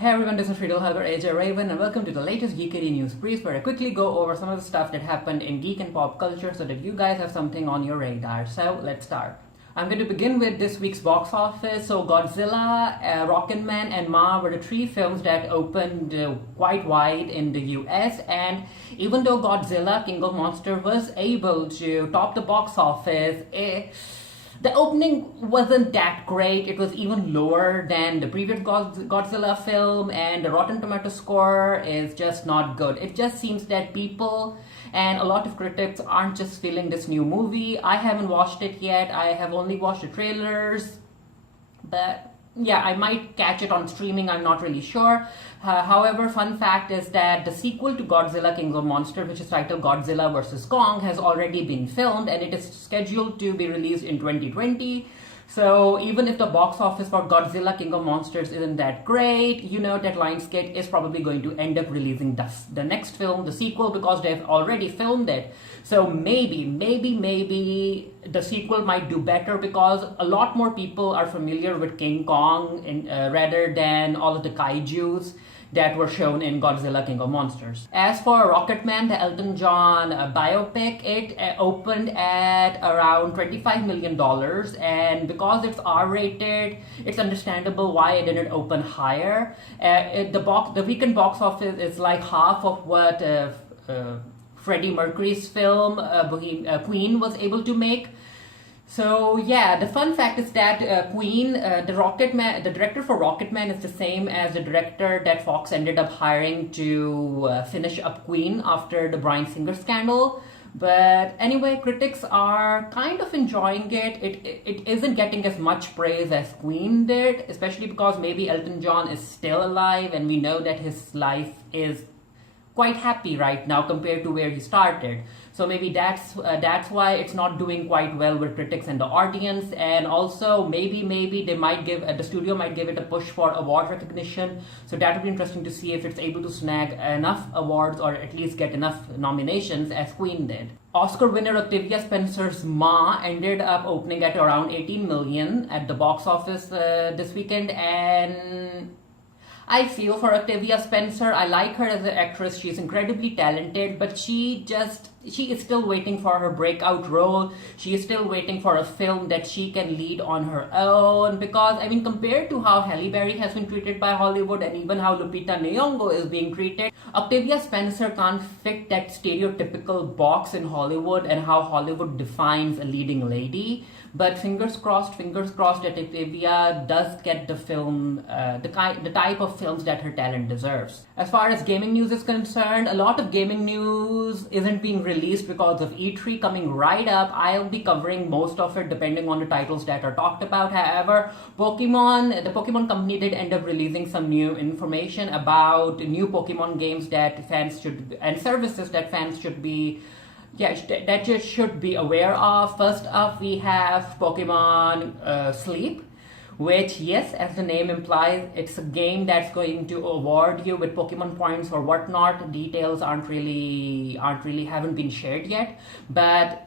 Hey everyone, this is Friedel Helger AJ Raven and welcome to the latest Geekiary News Briefs, where I quickly go over some of the stuff that happened in geek and pop culture so that you guys have something on your radar. So let's start. I'm going to begin with this week's box office. So Godzilla, Rocketman and Ma were the three films that opened quite wide in the US, and even though Godzilla, King of Monsters was able to top the box office, the opening wasn't that great. It was even lower than the previous Godzilla film, and the Rotten Tomato score is just not good. It just seems that people and a lot of critics aren't just feeling this new movie. I haven't watched it yet. I have only watched the trailers, but yeah, I might catch it on streaming, I'm not really sure. However, fun fact is that the sequel to Godzilla King of Monsters, which is titled Godzilla vs. Kong, has already been filmed and it is scheduled to be released in 2020. So even if the box office for Godzilla King of Monsters isn't that great, you know that Lionsgate is probably going to end up releasing the next film, the sequel, because they've already filmed it. So maybe the sequel might do better because a lot more people are familiar with King Kong rather than all of the kaijus that were shown in Godzilla King of Monsters. As for Rocketman, the Elton John biopic, it opened at around $25 million, and because it's R-rated, it's understandable why it didn't open higher. The weekend box office is like half of what Freddie Mercury's film Queen was able to make. So yeah, the fun fact is that Queen, the director for Rocketman is the same as the director that Fox ended up hiring to finish up Queen after the Bryan Singer scandal. But anyway, critics are kind of enjoying it. It isn't getting as much praise as Queen did, especially because maybe Elton John is still alive and we know that his life is quite happy right now compared to where he started. So maybe that's why it's not doing quite well with critics and the audience. And also maybe they might the studio might give it a push for award recognition. So that would be interesting to see if it's able to snag enough awards or at least get enough nominations as Queen did. Oscar winner Octavia Spencer's Ma ended up opening at around 18 million at the box office this weekend, and I feel for Octavia Spencer. I like her as an actress. She's incredibly talented, but she is still waiting for her breakout role. She is still waiting for a film that she can lead on her own, because, I mean, compared to how Halle Berry has been treated by Hollywood and even how Lupita Nyong'o is being treated, Octavia Spencer can't fit that stereotypical box in Hollywood and how Hollywood defines a leading lady. But fingers crossed that Octavia does get the film, the type of films that her talent deserves. As far as gaming news is concerned, a lot of gaming news isn't being released because of E3 coming right up. I'll be covering most of it depending on the titles that are talked about. However, the Pokemon company did end up releasing some new information about new Pokemon games that fans should, and services that fans should be that you should be aware of. First up, we have Pokemon Sleep, which, yes, as the name implies, it's a game that's going to award you with Pokemon points or whatnot. Details haven't been shared yet, but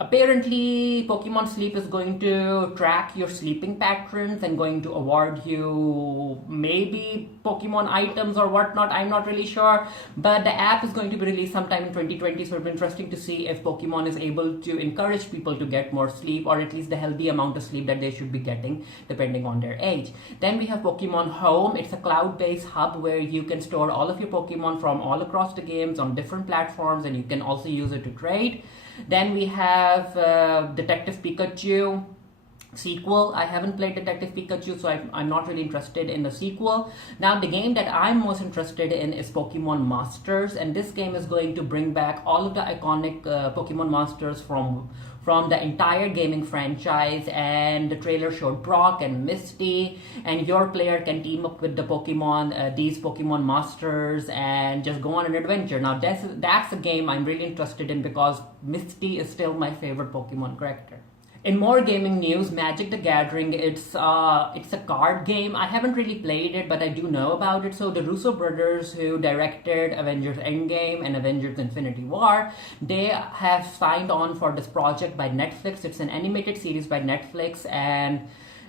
apparently Pokemon Sleep is going to track your sleeping patterns and going to award you maybe Pokemon items or whatnot. I'm not really sure, but the app is going to be released sometime in 2020, so it'll be interesting to see if Pokemon is able to encourage people to get more sleep, or at least the healthy amount of sleep that they should be getting depending on their age. Then we have Pokemon Home. It's a cloud-based hub where you can store all of your Pokemon from all across the games on different platforms, and you can also use it to trade. Then we have Detective Pikachu sequel. I haven't played Detective Pikachu, so I'm not really interested in the sequel. Now, the game that I'm most interested in is Pokemon Masters, and this game is going to bring back all of the iconic Pokemon monsters from the entire gaming franchise, and the trailer showed Brock and Misty, and your player can team up with these Pokemon Masters, and just go on an adventure. Now, that's a game I'm really interested in because Misty is still my favorite Pokemon character. In more gaming news, Magic the Gathering, it's a card game. I haven't really played it, but I do know about it. So the Russo Brothers, who directed Avengers Endgame and Avengers Infinity War, they have signed on for this project by Netflix. It's an animated series by Netflix, and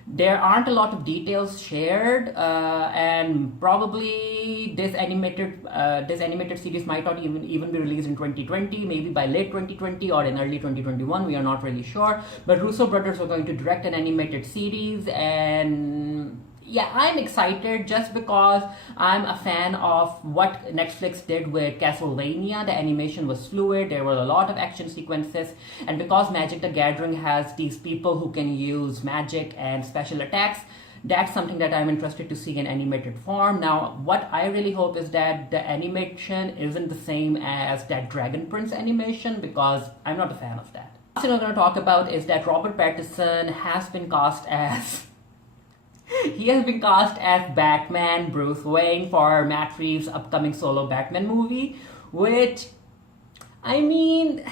There aren't a lot of details shared, and probably this animated series might not even be released in 2020, maybe by late 2020 or in early 2021. We are not really sure. But Russo Brothers are going to direct an animated series, and yeah, I'm excited just because I'm a fan of what Netflix did with Castlevania. The animation was fluid, there were a lot of action sequences, and because Magic the Gathering has these people who can use magic and special attacks, that's something that I'm interested to see in animated form. Now, what I really hope is that the animation isn't the same as that Dragon Prince animation, because I'm not a fan of that. The last thing I'm going to talk about is that Robert Pattinson has been cast as he has been cast as Batman Bruce Wayne for Matt Reeves' upcoming solo Batman movie, which, I mean,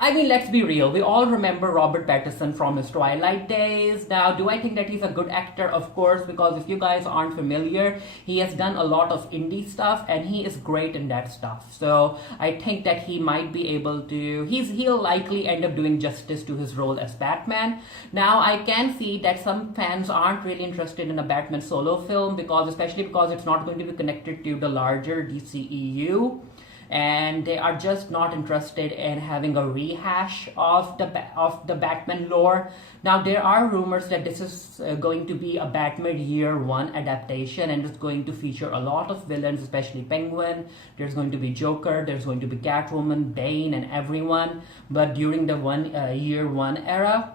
let's be real. We all remember Robert Pattinson from his Twilight days. Now, do I think that he's a good actor? Of course, because if you guys aren't familiar, he has done a lot of indie stuff and he is great in that stuff. So I think that he might be able to, he'll likely end up doing justice to his role as Batman. Now, I can see that some fans aren't really interested in a Batman solo film, especially because it's not going to be connected to the larger DCEU. And they are just not interested in having a rehash of the Batman lore. Now, there are rumors that this is going to be a Batman Year One adaptation, and it's going to feature a lot of villains, especially Penguin. There's going to be Joker, there's going to be Catwoman, Bane, and everyone, but during the Year One era.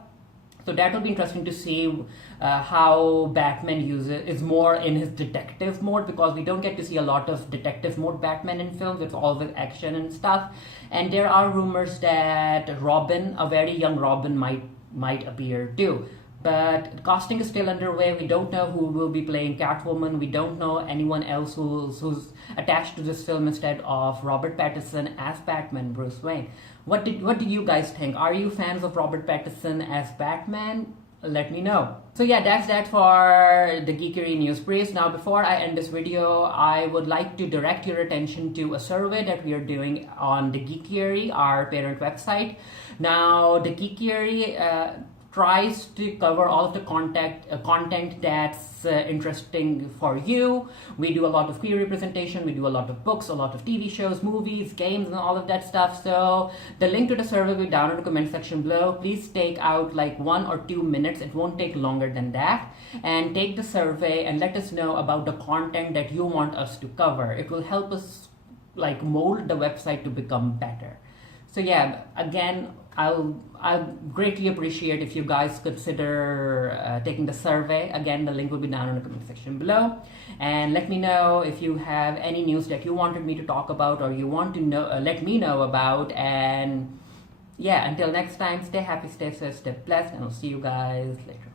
So that will be interesting to see how Batman is more in his detective mode, because we don't get to see a lot of detective mode Batman in films. It's all with action and stuff. And there are rumors that Robin, a very young Robin, might appear too. But casting is still underway. We don't know who will be playing Catwoman. We don't know anyone else who's attached to this film instead of Robert Pattinson as Batman Bruce Wayne. What do you guys think? Are you fans of Robert Pattinson as Batman? Let me know. So yeah, that's that for the Geekiary News Briefs. Now, before I end this video, I would like to direct your attention to a survey that we are doing on the Geekiary, our parent website. Now, the Geekiary tries to cover all of the content that's interesting for you. We do a lot of queer representation, we do a lot of books, a lot of TV shows, movies, games, and all of that stuff. So the link to the survey will be down in the comment section below. Please take out like 1 or 2 minutes, it won't take longer than that, and take the survey and let us know about the content that you want us to cover. It will help us like mold the website to become better. So yeah, again, I'll greatly appreciate if you guys consider taking the survey. Again, the link will be down in the comment section below. And let me know if you have any news that you wanted me to talk about, or you want to know, let me know about. And yeah, until next time, stay happy, stay safe, stay blessed, and I'll see you guys later.